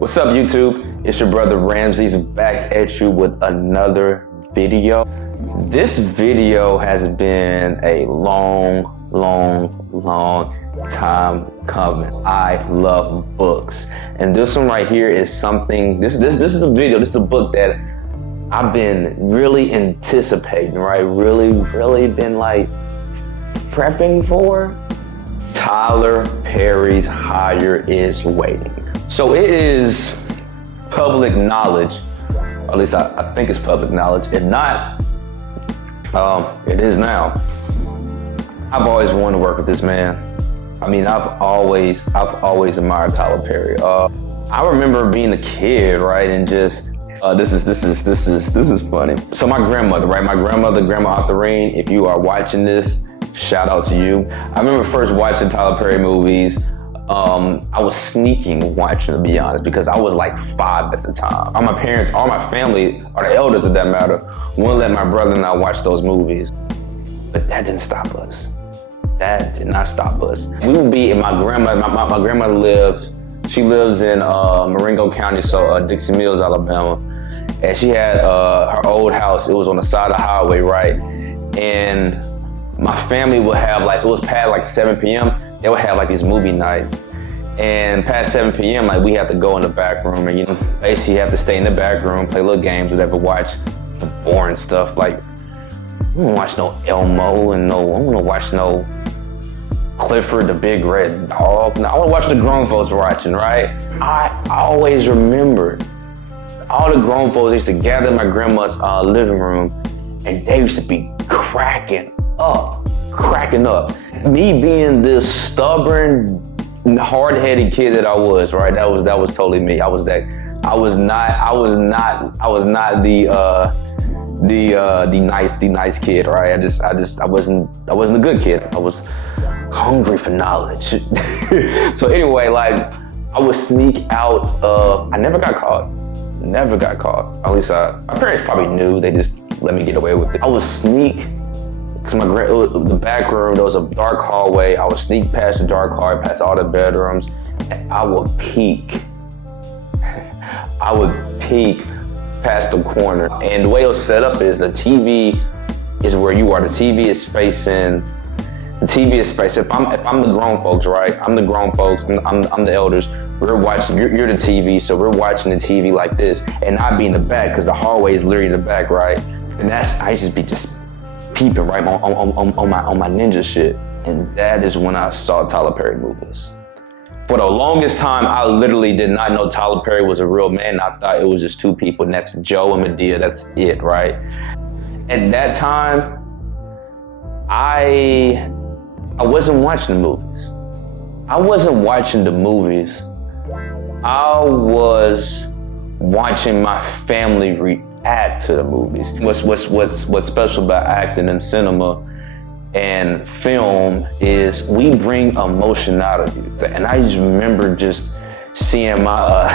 What's up, YouTube? It's your brother Ramses back at you with another video. This video has been a long time coming. I love books, and this one right here is something. This is a video. This is a book that I've been really anticipating, right? Really been like prepping for. Tyler Perry's Higher is Waiting. So it is public knowledge, or at least I think it's public knowledge. If not, it is now. I've always wanted to work with this man. I mean, I've always admired Tyler Perry. I remember being a kid, right, and just this is funny. So my grandmother, right, Grandma Arthurine, if you are watching this, shout out to you. I remember first watching Tyler Perry movies. I was sneaking watching, to be honest, because I was like 5 at the time. All my parents, all my family, or the elders of that matter, wouldn't let my brother and I watch those movies. But that didn't stop us. That did not stop us. We would be in my grandmother lives, she lives in Marengo County, so Dixie Mills, Alabama. And she had her old house, it was on the side of the highway, right? And my family would have like, it was past like 7 p.m., they would have like these movie nights. And past 7 p.m., like we have to go in the back room and, you know, basically you have to stay in the back room, play little games, whatever, watch the boring stuff. Like, I don't wanna watch no Elmo and I don't wanna watch no Clifford the Big Red Dog. No, I wanna watch the grown folks watching, right? I always remembered all the grown folks used to gather in my grandma's living room, and they used to be cracking up. Me being this stubborn, hard-headed kid that I was, right? That was totally me. I was not the nice kid, right? I wasn't a good kid. I was hungry for knowledge. So anyway, like I would sneak out. I never got caught. At least my parents probably knew. They just let me get away with it. I would sneak. Because the back room, there was a dark hallway. I would sneak past the dark hallway, past all the bedrooms, and I would peek. Past the corner. And the way it was set up is the TV is where you are. The TV is facing. If I'm the grown folks, right? I'm the grown folks. I'm the elders. We're watching. You're the TV, so we're watching the TV like this, and I'd be in the back because the hallway is literally in the back, right? And I used to be just peeping right on my ninja shit. And that is when I saw Tyler Perry movies. For the longest time, I literally did not know Tyler Perry was a real man. I thought it was just two people, and that's Joe and Medea. That's it, right? At that time, I wasn't watching the movies. I was watching my family react to the movies. What's special about acting in cinema and film is we bring emotion out of you. And I just remember just seeing my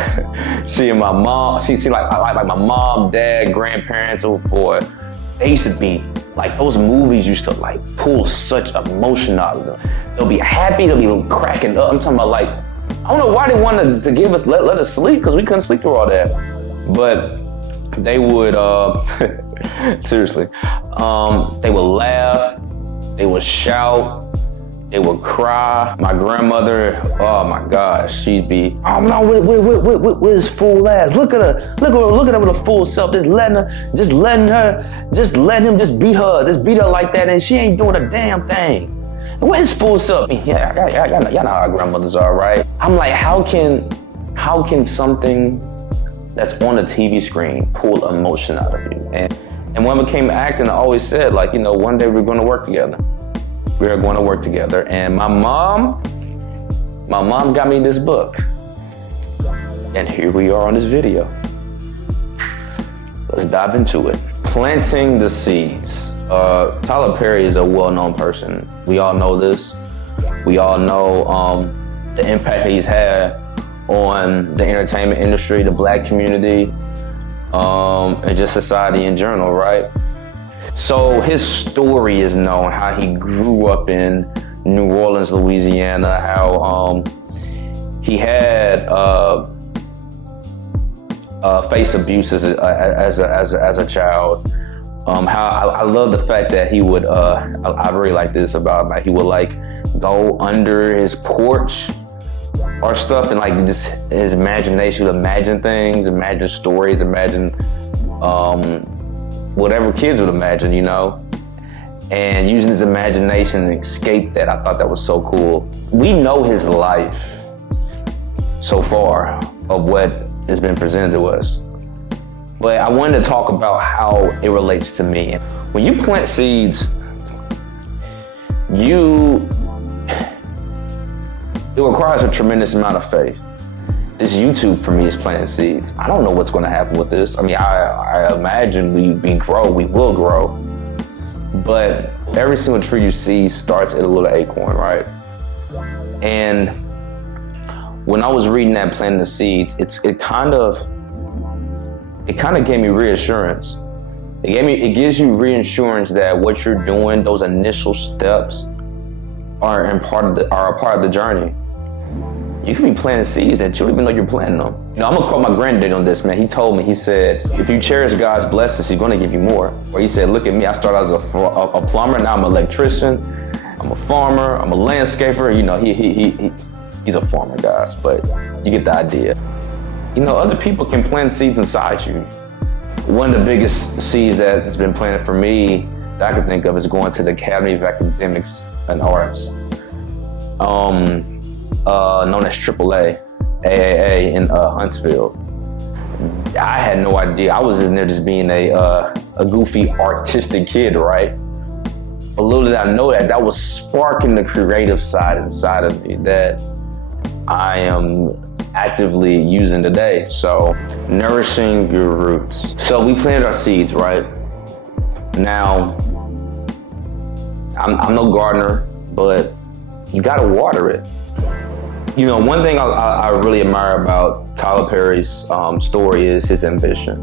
mom, like my mom, dad, grandparents, oh boy, they used to be like, those movies used to like pull such emotion out of them. They'll be happy, they'll be cracking up. I'm talking about like, I don't know why they wanted to give us, let us sleep, because we couldn't sleep through all that. But they would, seriously, they would laugh, they would shout, they would cry. My grandmother, oh my gosh, she'd be, oh no, with his fool ass. Look at her with a full self, just letting him just beat her like that, and she ain't doing a damn thing. What his fool self? Yeah, y'all know how grandmothers are, right? I'm like, how can something that's on a TV screen pull emotion out of you? And when I became acting, I always said, like, you know, one day we're going to work together. We are going to work together. And my mom got me this book. And here we are on this video. Let's dive into it. Planting the seeds. Tyler Perry is a well-known person. We all know this. We all know the impact he's had on the entertainment industry, the Black community, and just society in general, right? So his story is known, how he grew up in New Orleans, Louisiana, how he had faced abuse as a child. How I love the fact that he would, I really like this about him, he would like go under his porch or stuff and like just his imagination would imagine things, imagine stories, imagine whatever kids would imagine, you know? And using his imagination to escape that, I thought that was so cool. We know his life so far of what has been presented to us. But I wanted to talk about how it relates to me. When you plant seeds, it requires a tremendous amount of faith. This YouTube for me is planting seeds. I don't know what's going to happen with this. I mean, I imagine we will grow. But every single tree you see starts at a little acorn, right? And when I was reading that planting the seeds, it kind of gave me reassurance. It gives you reassurance that what you're doing, those initial steps, are a part of the journey. You can be planting seeds that you don't even know you're planting them. You know, I'm gonna quote my granddad on this, man. He told me, he said, if you cherish God's blessings, he's gonna give you more. Or he said, look at me, I started out as a plumber, now I'm an electrician, I'm a farmer, I'm a landscaper. You know, he's a farmer, guys, but you get the idea. You know, other people can plant seeds inside you. One of the biggest seeds that has been planted for me that I can think of is going to the Academy of Academics and Arts, known as AAA, AAA in Huntsville. I had no idea. I was in there just being a goofy, artistic kid, right? But little did I know that was sparking the creative side inside of me that I am actively using today. So, nourishing your roots. So we planted our seeds, right? Now, I'm no gardener, but you gotta water it. You know, one thing I really admire about Tyler Perry's story is his ambition.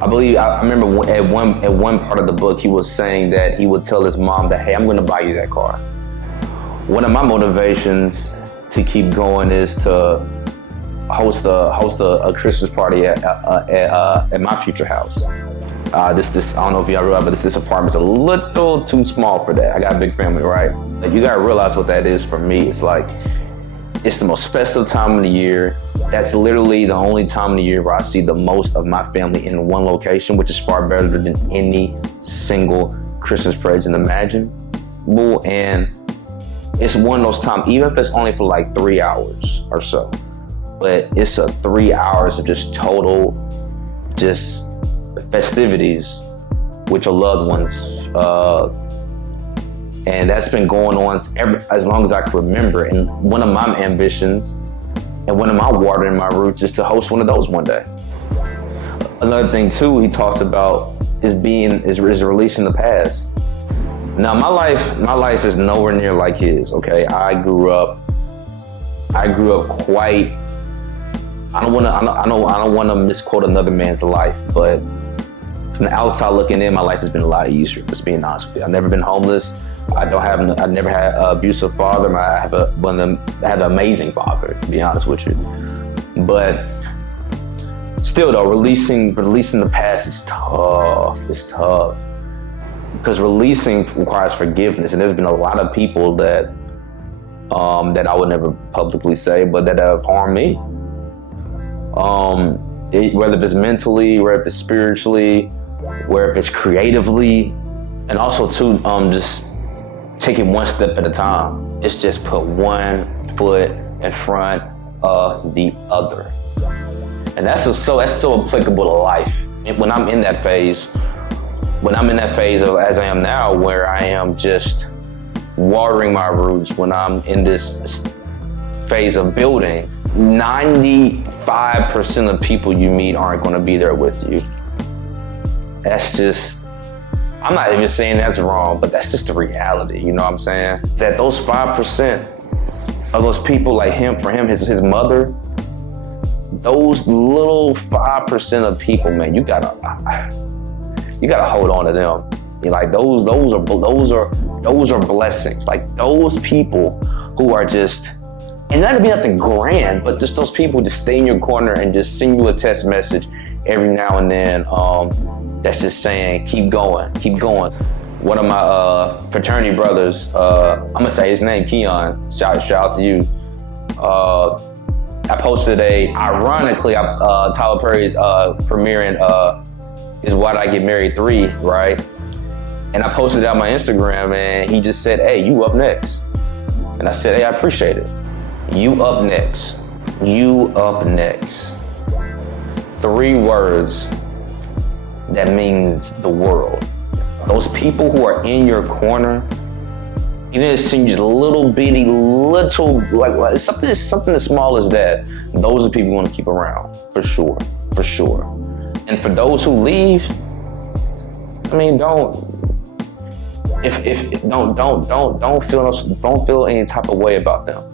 I remember at one part of the book, he was saying that he would tell his mom that, hey, I'm gonna buy you that car. One of my motivations to keep going is to host a Christmas party at my future house. This I don't know if y'all realize, but this apartment's a little too small for that. I got a big family, right? Like, you gotta realize what that is for me. It's like, it's the most festive time of the year. That's literally the only time of the year where I see the most of my family in one location, which is far better than any single Christmas present imaginable. And it's one of those times, even if it's only for like 3 hours or so, but it's 3 hours of just total, just festivities with your loved ones. And that's been going on as long as I can remember. And one of my ambitions and one of my watering my roots is to host one of those one day. Another thing too, he talks about is releasing the past. Now my life is nowhere near like his, okay? I grew up quite, I don't wanna misquote another man's life, but from the outside looking in, my life has been a lot easier, just being honest with you. I've never been homeless. I've never had an abusive father. I have an amazing father, to be honest with you. But still though, releasing the past is tough. It's tough. Because releasing requires forgiveness. And there's been a lot of people that I would never publicly say, but that have harmed me. Whether it's mentally, whether it's spiritually, whether it's creatively, and also too, just taking one step at a time. It's just put one foot in front of the other. And that's so applicable to life. When I'm in that phase of, as I am now, where I am just watering my roots, when I'm in this phase of building, 95% of people you meet aren't gonna be there with you. That's just, I'm not even saying that's wrong, but that's just the reality, you know what I'm saying? That those 5% of those people, like him, for him, his mother, those little 5% of people, man, you gotta hold on to them. You're like, those are blessings. Like those people who are just And not to be nothing grand, but just those people just stay in your corner and just send you a text message every now and then that's just saying, keep going, keep going. One of my fraternity brothers, I'm gonna say his name, Keon, shout out to you. I posted ironically, Tyler Perry's premiering is Why Did I Get Married 3, right? And I posted it on my Instagram and he just said, hey, you up next. And I said, hey, I appreciate it. You up next. You up next. 3 words that means the world. Those people who are in your corner, even if it seems just a little bitty, like something as small as that, those are people you want to keep around, for sure, for sure. And for those who leave, I mean, don't feel any type of way about them.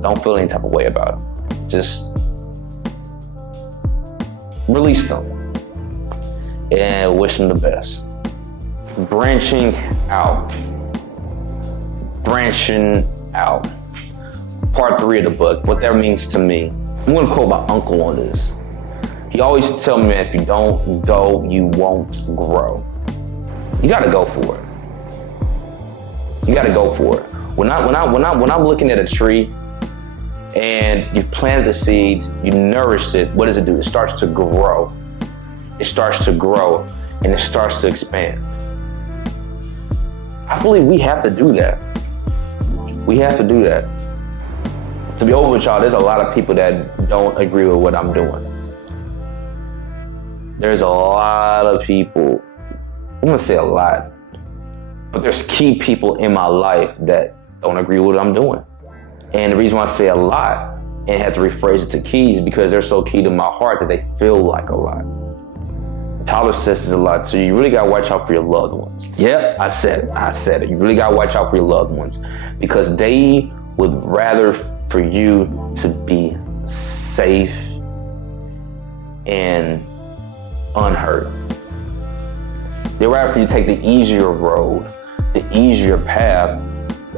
Don't feel any type of way about them. Just release them and wish them the best. Branching out. Part 3 of the book, what that means to me. I'm gonna quote my uncle on this. He always tell me, if you don't go, you won't grow. You gotta go for it. You gotta go for it. When I'm looking at a tree and you've planted the seeds, you nourish it, what does it do? It starts to grow. It starts to grow and it starts to expand. I believe we have to do that. We have to do that. To be open with y'all, there's a lot of people that don't agree with what I'm doing. There's a lot of people, I'm gonna say a lot, but there's key people in my life that don't agree with what I'm doing. And the reason why I say a lot and have to rephrase it to keys, because they're so key to my heart that they feel like a lot. Tyler says this a lot, so you really gotta watch out for your loved ones. Yep, I said it. You really gotta watch out for your loved ones because they would rather for you to be safe and unhurt. They'd rather for you to take the easier road, the easier path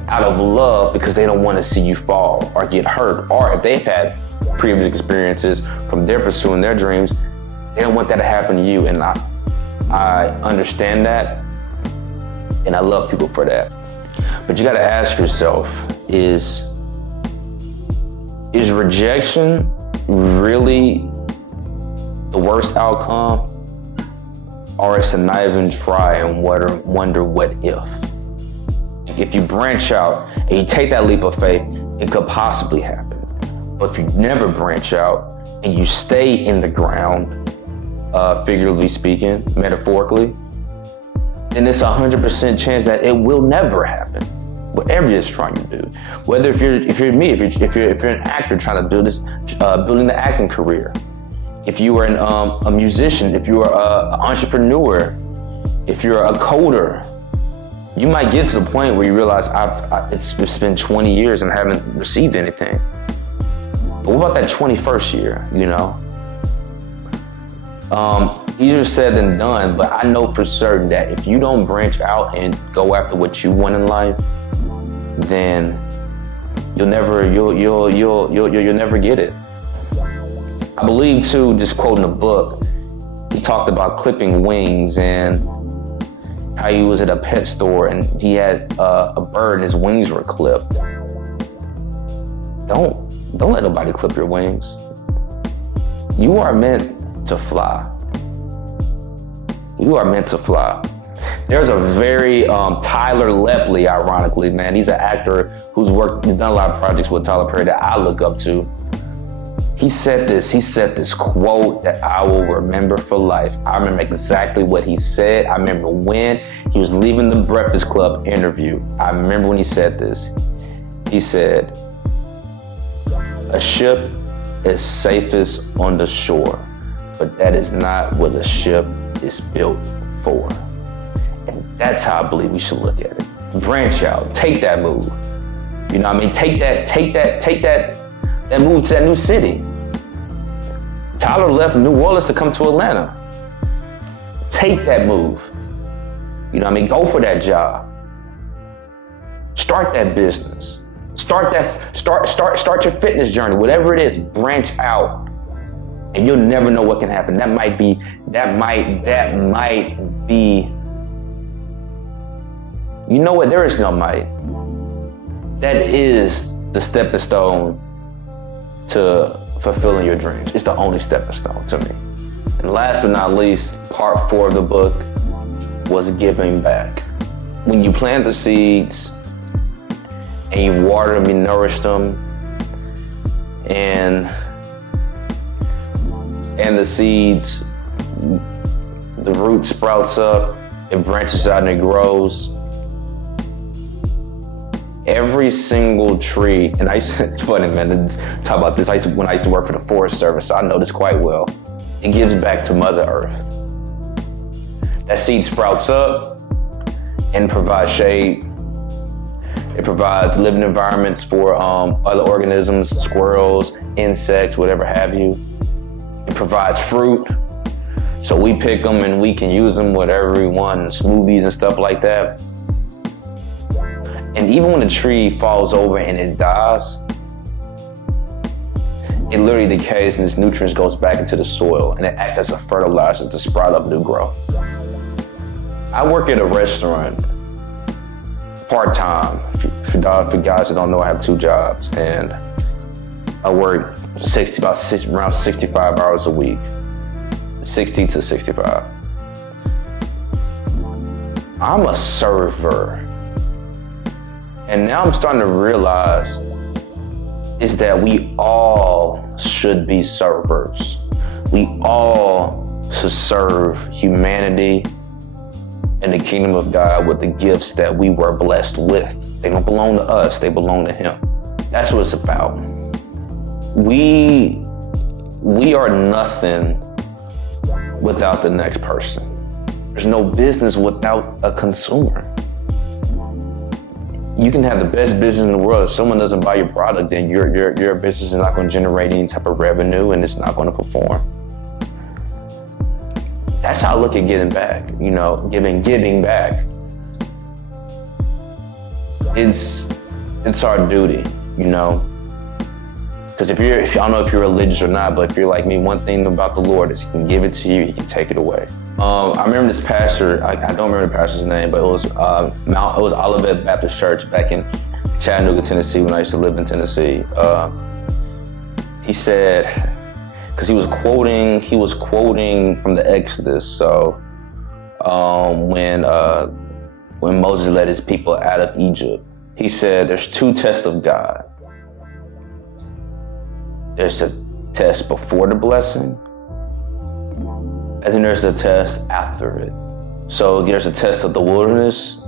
out of love because they don't want to see you fall or get hurt. Or if they've had previous experiences from their pursuing their dreams, they don't want that to happen to you. And I understand that and I love people for that. But you gotta ask yourself, is rejection really the worst outcome? Or it's to not even try and wonder what if? If you branch out and you take that leap of faith, it could possibly happen. But if you never branch out and you stay in the ground, figuratively speaking, metaphorically, then it's 100% chance that it will never happen. Whatever you're trying to do, whether if you're me, if you're an actor trying to build this, building the acting career, if you are a musician, if you are an entrepreneur, if you're a coder, you might get to the point where you realize it's been 20 years and I haven't received anything. But what about that 21st year, you know? Easier said than done, but I know for certain that if you don't branch out and go after what you want in life, then you'll never get it. I believe too, just quoting a book, he talked about clipping wings and how he was at a pet store and he had a bird and his wings were clipped. Don't let nobody clip your wings. You are meant to fly. You are meant to fly. There's a very Tyler Lepley, ironically, man. He's an actor who's done a lot of projects with Tyler Perry that I look up to. He said this quote that I will remember for life. I remember exactly what he said. I remember when he was leaving the Breakfast Club interview. I remember when he said this. He said, "A ship is safest on the shore, but that is not what a ship is built for." And that's how I believe we should look at it. Branch out, take that move. You know what I mean? Take that move to that new city. Tyler left New Orleans to come to Atlanta. Take that move. You know what I mean? Go for that job. Start that business. Start your fitness journey, whatever it is, branch out. And you'll never know what can happen. That might be, you know what? There is no might. That is the stepping stone to fulfilling your dreams. It's the only stepping stone to me. And last but not least, part 4 of the book was giving back. When you plant the seeds and you water them, you nourish them, and the seeds, the root sprouts up, it branches out and it grows. Every single tree, and it's funny, man, to talk about this. When I used to work for the Forest Service, I know this quite well. It gives back to Mother Earth. That seed sprouts up and provides shade. It provides living environments for other organisms, squirrels, insects, whatever have you. It provides fruit, so we pick them and we can use them whatever we want, smoothies and stuff like that. And even when a tree falls over and it dies, it literally decays and its nutrients goes back into the soil and it acts as a fertilizer to sprout up new growth. I work at a restaurant part-time. For guys that don't know, I have 2 jobs, and I work around 65 hours a week, 60 to 65. I'm a server. And now I'm starting to realize is that we all should be servers. We all should serve humanity and the kingdom of God with the gifts that we were blessed with. They don't belong to us, they belong to Him. That's what it's about. We are nothing without the next person. There's no business without a consumer. You can have the best business in the world. If someone doesn't buy your product, then your business is not going to generate any type of revenue and it's not going to perform. That's how I look at giving back, giving back. It's our duty, Because I don't know if you're religious or not, but if you're like me, one thing about the Lord is He can give it to you, He can take it away. I remember this pastor, I don't remember the pastor's name, but it was Olivet Baptist Church back in Chattanooga, Tennessee, when I used to live in Tennessee. He said, because he was quoting from the Exodus. So when Moses led his people out of Egypt, he said, there's 2 tests of God. There's a test before the blessing, and then there's a test after it. So there's a test of the wilderness,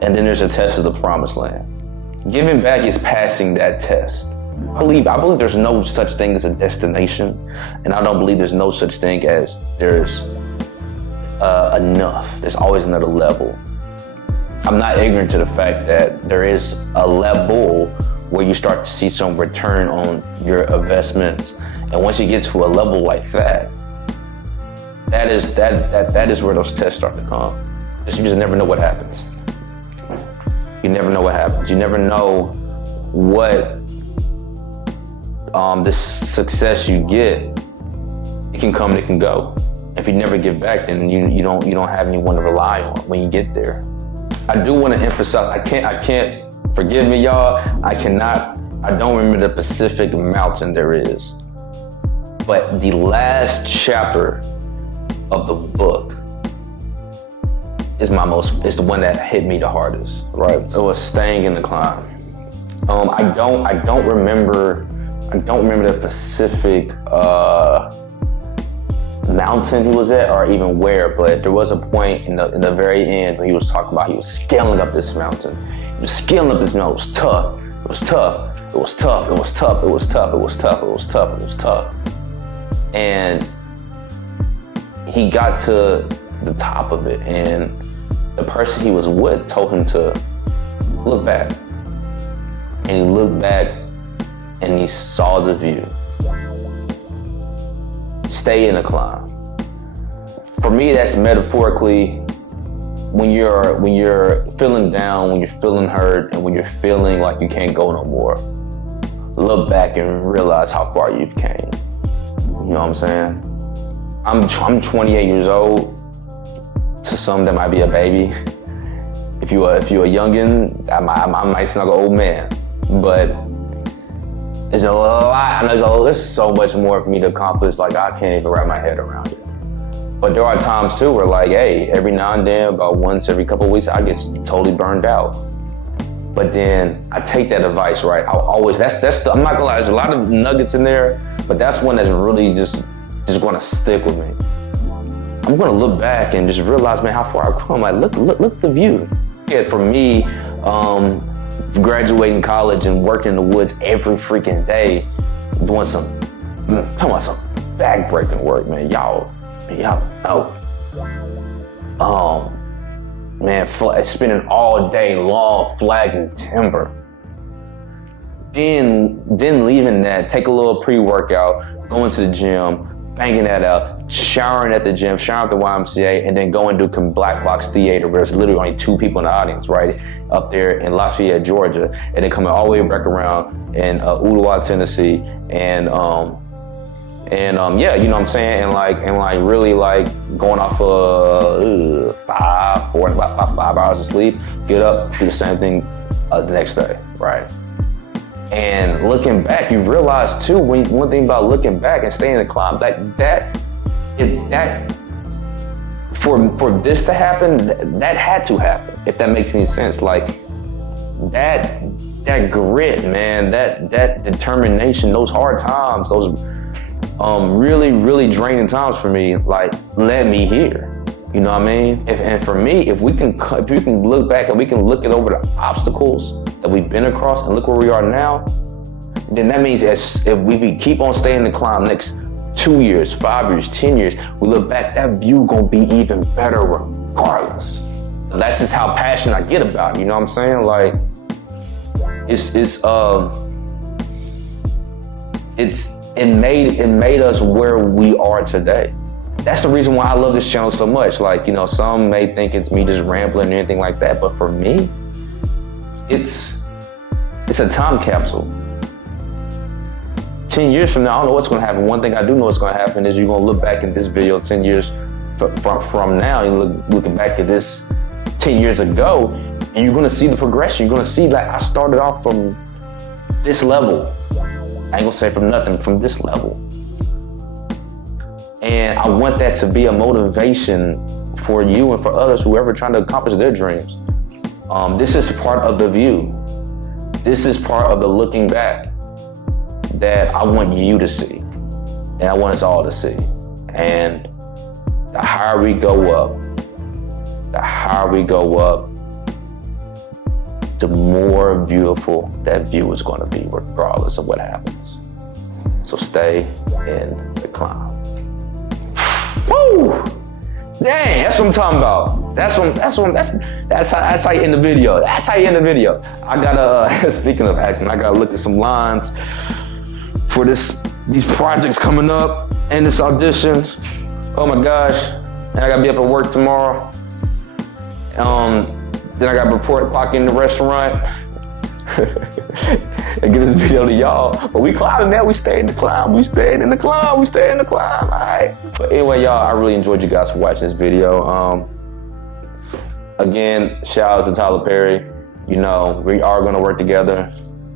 and then there's a test of the promised land. Giving back is passing that test. I believe there's no such thing as a destination, and I don't believe there's no such thing as there's enough. There's always another level. I'm not ignorant to the fact that there is a level where you start to see some return on your investments. And once you get to a level like that, that is where those tests start to come. Because you just never know what happens. You never know what happens. You never know what this success you get. It can come and it can go. If you never give back, then you don't have anyone to rely on when you get there. I do want to emphasize, I can't, forgive me, y'all, I don't remember the Pacific mountain there is. But the last chapter of the book is the one that hit me the hardest, right? It was staying in the climb. I don't remember the Pacific mountain he was at or even where, but there was a point in the very end when he was talking about he was scaling up this mountain. He was scaling up this mountain. It was tough. It was tough. It was tough. It was tough. It was tough. It was tough. It was tough. It was tough. And he got to the top of it, and the person he was with told him to look back. And he looked back and he saw the view. Stay in the climb. For me, that's metaphorically when you're feeling down, when you're feeling hurt, and when you're feeling like you can't go no more, look back and realize how far you've came. You know what I'm saying? I'm 28 years old. To some, that might be a baby. If you're a youngin', I might sound like an old man. But there's a lot. There's so much more for me to accomplish. Like, I can't even wrap my head around it. But there are times too where, like, hey, every now and then, about once every couple of weeks, I get totally burned out. But then I take that advice, right? I'll always, I'm not gonna lie, there's a lot of nuggets in there, but that's one that's really just gonna stick with me. I'm gonna look back and just realize, man, how far I've come. Like, look the view. Yeah, for me, graduating college and working in the woods every freaking day, doing some back-breaking work, man. Y'all know. Man, spending all day long flagging timber. Then leaving that, take a little pre-workout, going to the gym, banging that out, showering at the gym, showering at the YMCA, and then go and do Black Box Theater, where there's literally only 2 people in the audience, right? Up there in Lafayette, Georgia, and then coming all the way back around in Ooltewah, Tennessee, and yeah, you know what I'm saying, and like really like going off of 5 hours of sleep, get up, do the same thing the next day, right? And looking back, you realize too, one thing about looking back and staying in the climb, that for this to happen, that had to happen, if that makes any sense. Like, that grit, man, that determination, those hard times, those really, really draining times for me, like, led me here. You know what I mean? And for me, if we can look back and we can look over the obstacles that we've been across and look where we are now, then that means if we keep on staying in the climb next 2 years, 5 years, 10 years, we look back, that view gonna be even better regardless. That's just how passionate I get about it, you know what I'm saying? Like, it made us where we are today. That's the reason why I love this channel so much. Like, you know, some may think it's me just rambling or anything like that, but for me, it's a time capsule. 10 years from now, I don't know what's gonna happen. One thing I do know what's gonna happen is you're gonna look back at this video 10 years from now, and looking back at this 10 years ago, and you're gonna see the progression. You're gonna see that I started off from this level. I ain't gonna say from nothing, from this level. And I want that to be a motivation for you and for others, whoever trying to accomplish their dreams. This is part of the view. This is part of the looking back that I want you to see, and I want us all to see. And the higher we go up, the more beautiful that view is gonna be, regardless of what happens. So stay in the climb. Woo! Dang, that's what I'm talking about. That's how you end the video. That's how you end the video. I gotta, speaking of acting, I gotta look at some lines for these projects coming up and this audition. Oh my gosh. And I gotta be up at work tomorrow. Then I gotta clock in the restaurant and get this video to y'all. But we climbing now, we stay in the climb, all right? But anyway, y'all, I really enjoyed you guys for watching this video. Again, shout out to Tyler Perry. You know, we are gonna work together.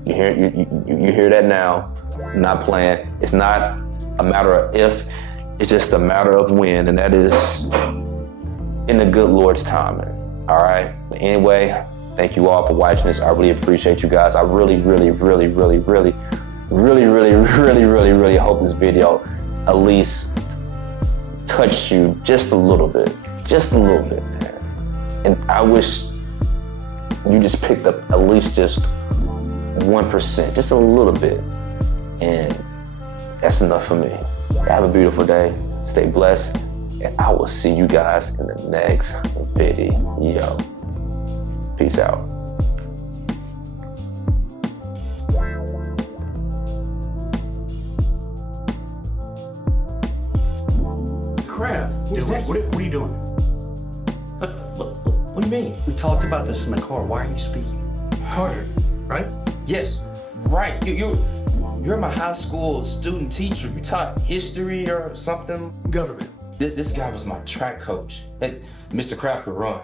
You hear that now. I'm not playing. It's not a matter of if, it's just a matter of when, and that is in the good Lord's timing. All right. But anyway, thank you all for watching this. I really appreciate you guys. I really hope this video at least touched you just a little bit, man. And I wish you just picked up at least just 1%, just a little bit. And that's enough for me. Have a beautiful day. Stay blessed. And I will see you guys in the next video. Peace out. Crap. What are you doing? What do you mean? We talked about this in the car. Why are you speaking? Carter, right? Yes, right. You're my high school student teacher. You taught history or something. Government. This guy was my track coach. Mr. Kraft could run.